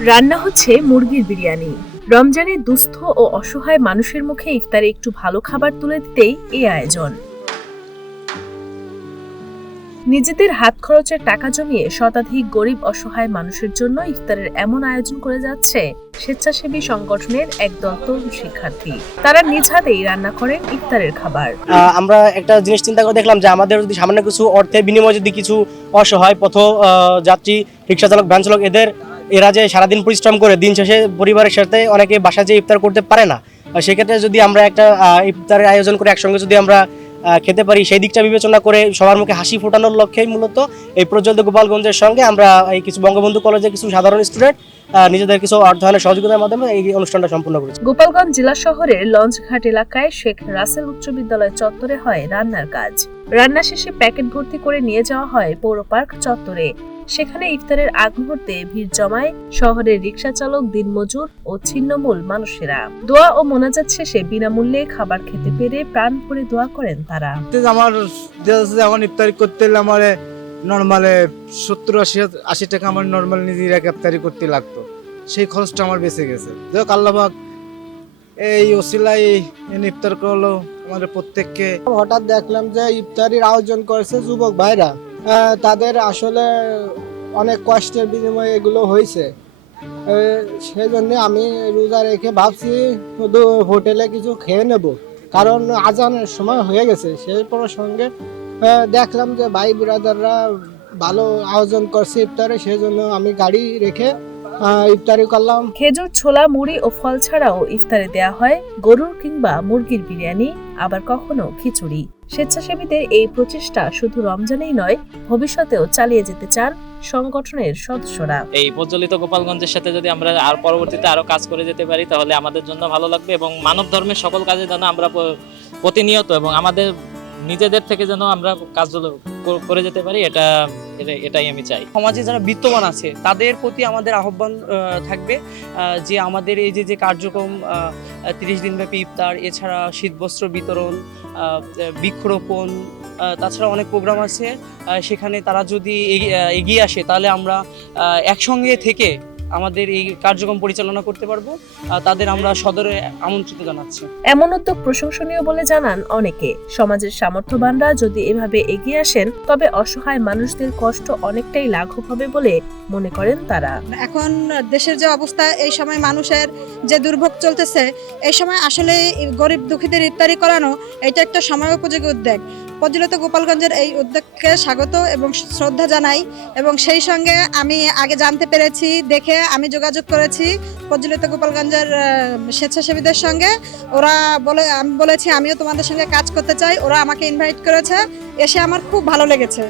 রান্না হচ্ছে মুরগির বিরিয়ানি। রমজানে দুস্থ ও অসহায় মানুষের মুখে ইফতারে একটু ভালো খাবার তুলে দিতেই এই আয়োজন। নিজেদের হাত খরচের টাকা জমিয়ে শতাধিক গরিব অসহায় মানুষের জন্য ইফতারের এমন আয়োজন করে যাচ্ছে স্বেচ্ছাসেবী সংগঠনের একদল তরুণ শিক্ষার্থী। তারা নিজ হাতেই রান্না করেন ইফতারের খাবার। আমরা একটা জিনিস চিন্তা করে দেখলাম যে আমাদের যদি সামান্য কিছু অর্থের বিনিময়ে যদি কিছু অসহায় পথ যাত্রী রিক্সা চালক ভ্যান চালক এদের এরা যে সারাদিন পরিশ্রম করে দিন শেষে পরিবারের সাথে অনেকে বাসা যে ইফতার করতে পারে না সেক্ষেত্রে যদি আমরা একটা ইফতারের আয়োজন করে একসঙ্গে যদি আমরা খেতে পারি, সেই দিকটা বিবেচনা করে সবার মুখে হাসি ফোটানোর লক্ষ্যেই মূলত এই প্রজ্বলিত গোপালগঞ্জের সঙ্গে আমরা এই কিছু বঙ্গবন্ধু কলেজের কিছু সাধারণ স্টুডেন্ট নিজেদের কিছু অর্থায়নের সহযোগিতার মাধ্যমে এই অনুষ্ঠানটা সম্পূর্ণ করেছি। গোপালগঞ্জ জেলা শহরের লঞ্চঘাট এলাকায় শেখ রাসেল উচ্চ বিদ্যালয় চত্বরে হয় রান্নার কাজ। রান্না শেষে প্যাকেট ভর্তি করে নিয়ে যাওয়া হয় পৌর পার্ক চত্বরে। সেখানে ইফতারের আগ মুহূর্তে ভিড় জমায় শহরের রিক্সা চালক দিনমজুর ও ছিন্নমূল মানুষেরা। দোয়া ও মোনাজাত শেষে বিনামূল্যে খাবার খেতে পেরে প্রাণ ভরে দোয়া করেন তারা। আমার এখন ইফতারি করতে হলে আমার নর্মালে সত্তর আশি আশি টাকা আমার নর্মাল নিজের এক ইফতারি করতে লাগতো। সেই খরচটা আমার বেঁচে গেছে। দেখ আল্লাহবাক এই ওসিলাই ইফতার করল আমাদের প্রত্যেককে। হঠাৎ দেখলাম যে ইফতারির আয়োজন করেছে যুবক ভাইরা। তাদের আসলে অনেক কষ্টের বিনিময়ে এগুলো হয়েছে। সেই জন্য আমি রোজা রেখে ভাবছি, শুধু হোটেলে কিছু খেয়ে নেব। কারণ আজানের সময় হয়ে গেছে, সেই প্রসঙ্গে দেখলাম যে ভাই ব্রাদাররা ভালো আয়োজন করছে ইফতারে সেই জন্য আমি গাড়ি রেখে ইফতারি করলাম। খেজুর, ছোলা, মুড়ি ও ফল ছাড়াও ইফতারে দেয়া হয় গরুর কিংবা মুরগির বিরিয়ানি, আবার কখনো খিচুড়ি। স্বেচ্ছাসেবীদের এই প্রচেষ্টা শুধু রমজানেই নয়, ভবিষ্যতেও চালিয়ে যেতে চান সংগঠনের সদস্যরা। এই প্রজ্বলিত গোপালগঞ্জের সাথে যদি আমরা আর পরবর্তীতে আরও কাজ করে যেতে পারি, তাহলে আমাদের জন্য ভালো লাগবে এবং মানব ধর্মের সকল কাজে যেন আমরা প্রতিনিয়ত এবং আমাদের নিজেদের থেকে যেন আমরা কাজগুলো কর- যেতে পারি, এটা, এটা- এটাই আমি চাই। সমাজে যারা বিত্তবান আছে, তাদের প্রতি আমাদের আহ্বান থাকবে যে আমাদের এই যে যে কার্যক্রম তিরিশ দিনব্যাপী ইফতার, এছাড়া শীতবস্ত্র বিতরণ বৃক্ষরোপণ তাছাড়া অনেক প্রোগ্রাম আছে সেখানে তারা যদি এগি- এগিয়ে আসে, তাহলে আমরা একসঙ্গে থেকে আমাদের এই কার্যক্রম পরিচালনা করতে পারব। তাদের আমরা সদরে আমন্ত্রিত জানাচ্ছি। এমন উদ্যোগ প্রশংসনীয় বলে জানান অনেকে। সমাজের সামর্থ্যবানরা যদি এভাবে এগিয়ে আসেন তবে অসহায় মানুষদের কষ্ট অনেকটাই লাঘব হবে বলে মনে করেন তারা। এখন দেশের যে অবস্থা এই সময় মানুষের যে দুর্ভোগ চলতেছে এই সময় আসলে গরিব দুঃখীদের ইফতারি করানো এটা একটা সময় উপযোগী উদ্যোগ। প্রজ্বলিত গোপালগঞ্জের এই উদ্যোগকে স্বাগত এবং শ্রদ্ধা জানাই। এবং সেই সঙ্গে আমি আগে জানতে পেরেছি, দেখে আমি যোগাযোগ করেছি প্রজ্বলিত গোপালগঞ্জের স্বেচ্ছাসেবীদের সঙ্গে। ওরা বলে, আমি বলেছি, আমিও তোমাদের সঙ্গে কাজ করতে চাই। ওরা আমাকে ইনভাইট করেছে। এসে আমার খুব ভালো লেগেছে।